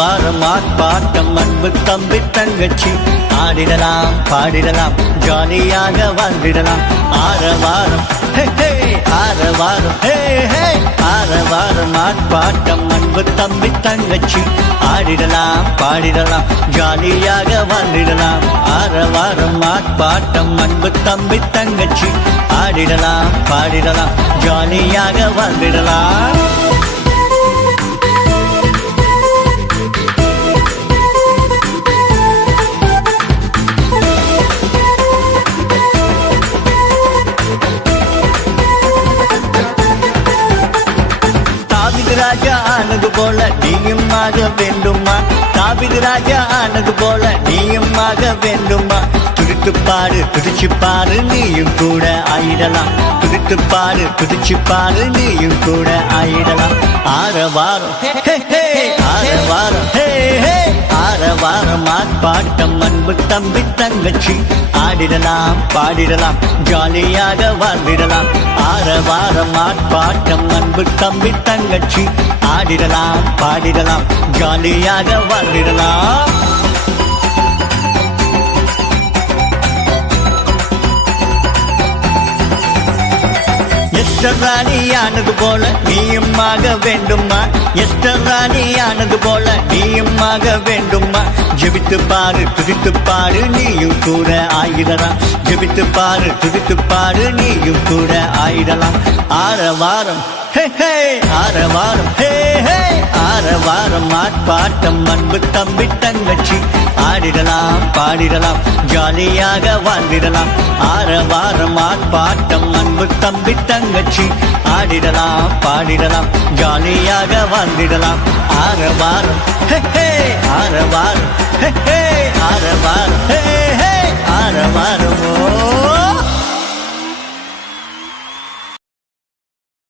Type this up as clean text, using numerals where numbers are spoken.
ஆரவாரம் ஆர்ப்பாட்டம் அன்பு தம்பி தங்கச்சி ஆடிடலாம் பாடிடலாம் ஜாலியாக வாழ்ந்திடலாம் ஆரவாரம் ஆரவாரம் ஆரவாரம் ஆர்ப்பாட்டம் அன்பு தம்பி தங்கச்சி ஆடிடலாம் பாடிடலாம் ஜாலியாக வாழ்ந்திடலாம் ஆரவாரம் ஆர்ப்பாட்டம் அன்பு தம்பி தங்கச்சி ஆடிடலாம் பாடிடலாம் ஜாலியாக வாழ்ந்திடலாம் ராஜா ஆனது போல நீயும் ஆக வேண்டுமா தாவீது ராஜா ஆனது போல நீயும் ஆக வேண்டுமா துதித்து பாடு துதிச்சு பாரு நீயும் கூட ஆயிடலாம் துதித்து பாடு துதிச்சு பாரு நீயும் கூட ஆயிடலாம் ஆரவாரம் ஆரவாரம் ஆரவாரம் ஆர்ப்பாட்டம் அன்பு தம்பி தங்கச்சி ஆடிடலாம் பாடிடலாம் ஜாலியாக வாழ்ந்திடலாம் ஆரவாரம் ஆர்ப்பாட்டம் அன்பு தம்பி தங்கச்சி ஆடிடலாம் பாடிடலாம் ஜாலியாக வாழ்ந்திடலாம் எஸ்டர் ராணியானது போல நீயும் ஆக வேண்டுமா எஸ்டர் ராணியானது போல நீயும் ஆக வேண்டுமா ஜெபித்து பாரு துதித்து பாரு நீயும் கூட ஆயிடலாம் ஜெபித்து பாரு துதித்து பாரு நீயும் கூட ஆயிடலாம் ஆரவாரம் ஆரவாரம் ஆரவாரம் ஆர்ப்பாட்டம் அன்பு தம்பி தங்கச்சி ஆடிடலாம் பாடிடலாம் ஜாலியாக வாழ்ந்திடலாம் ஆரவாரம் ஆர்ப்பாட்டம் அன்பு தம்பி தங்கச்சி ஆடிடலாம் பாடிடலாம் ஜாலியாக வாழ்ந்திடலாம் ஆரவாரம் ஆரவாரம் ஆரவாரம்